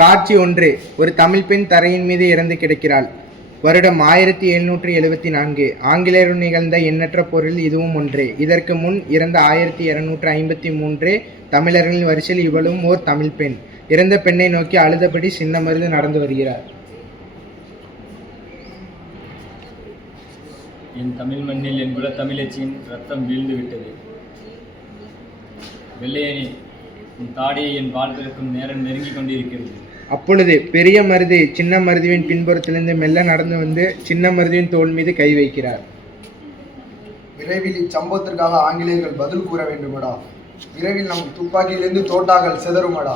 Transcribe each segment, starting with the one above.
காட்சி 1. ஒரு தமிழ் பெண் தரையின் மீது இறந்து கிடக்கிறாள். வருடம் 1774. ஆங்கிலேயருடன் நிகழ்ந்த எண்ணற்ற போரில் இதுவும் ஒன்று. இதற்கு முன் இறந்த 1253 தமிழர்களின் வரிசையில் இவளும் ஓர் தமிழ் பெண். இறந்த பெண்ணை நோக்கி அழுதபடி சின்னமருது நடந்து வருகிறார். என் தமிழ் மண்ணில் என் குல தமிழச்சியின் ரத்தம் வீழ்ந்து விட்டது. வெள்ளையனே, உன் தாடியை என் வாழ்வதற்கும் நேரம் நெருங்கி கொண்டிருக்கிறது. அப்பொழுது பெரிய மருது சின்ன மருதுவின் பின்புறத்திலிருந்து மெல்ல நடந்து வந்து சின்ன மருதுவின் தோள் மீது கை வைக்கிறார். விரைவில் இச்சம்பவத்திற்காக ஆங்கிலேயர்கள் பதில் கூற வேண்டுமடா. விரைவில் நம் துப்பாக்கியிலிருந்து தோட்டாக்கள் சிதறுமடா.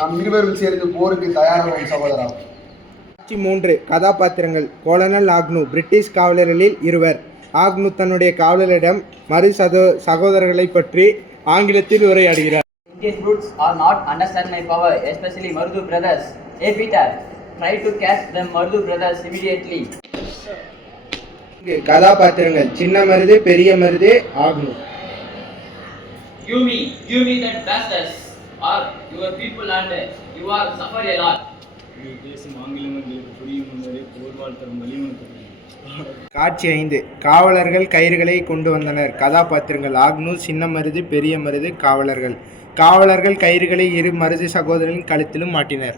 நம் இருவரும் சேர்ந்து போருக்கு தயாராகும் சகோதரா. காட்சி 3. கதாபாத்திரங்கள். கோலனல் ஆக்னு பிரிட்டிஷ் காவலர்களில் இருவர். ஆக்னு தன்னுடைய காவலரிடம் சகோதரர்களை பற்றி ஆங்கிலத்தில் உரையாடுகிறார். Indian brutes are not understand my power, especially Mardu brothers. Hey Peter, try to catch them Mardu brothers immediately. கதாபாத்திரங்கள். சின்ன மருது, பெரிய Marudhu, ஆக்னு. Give me that bastards, or your people and you are suffer a lot. நீ பேசும் ஆங்கிலம் எங்களுக்கு புரியும் முன்னரே போர்வால் தரும் வலியுறுத்தல். காட்சி 5. காவலர்கள் கயிறுகளை கொண்டு வந்தனர். கதாபாத்திரங்கள். ஆக்னு, சின்ன மருது, பெரிய மருது, காவலர்கள். காவலர்கள் கயிறுகளை இரு மருது சகோதரர்களின் கழுத்திலும் மாட்டினர்.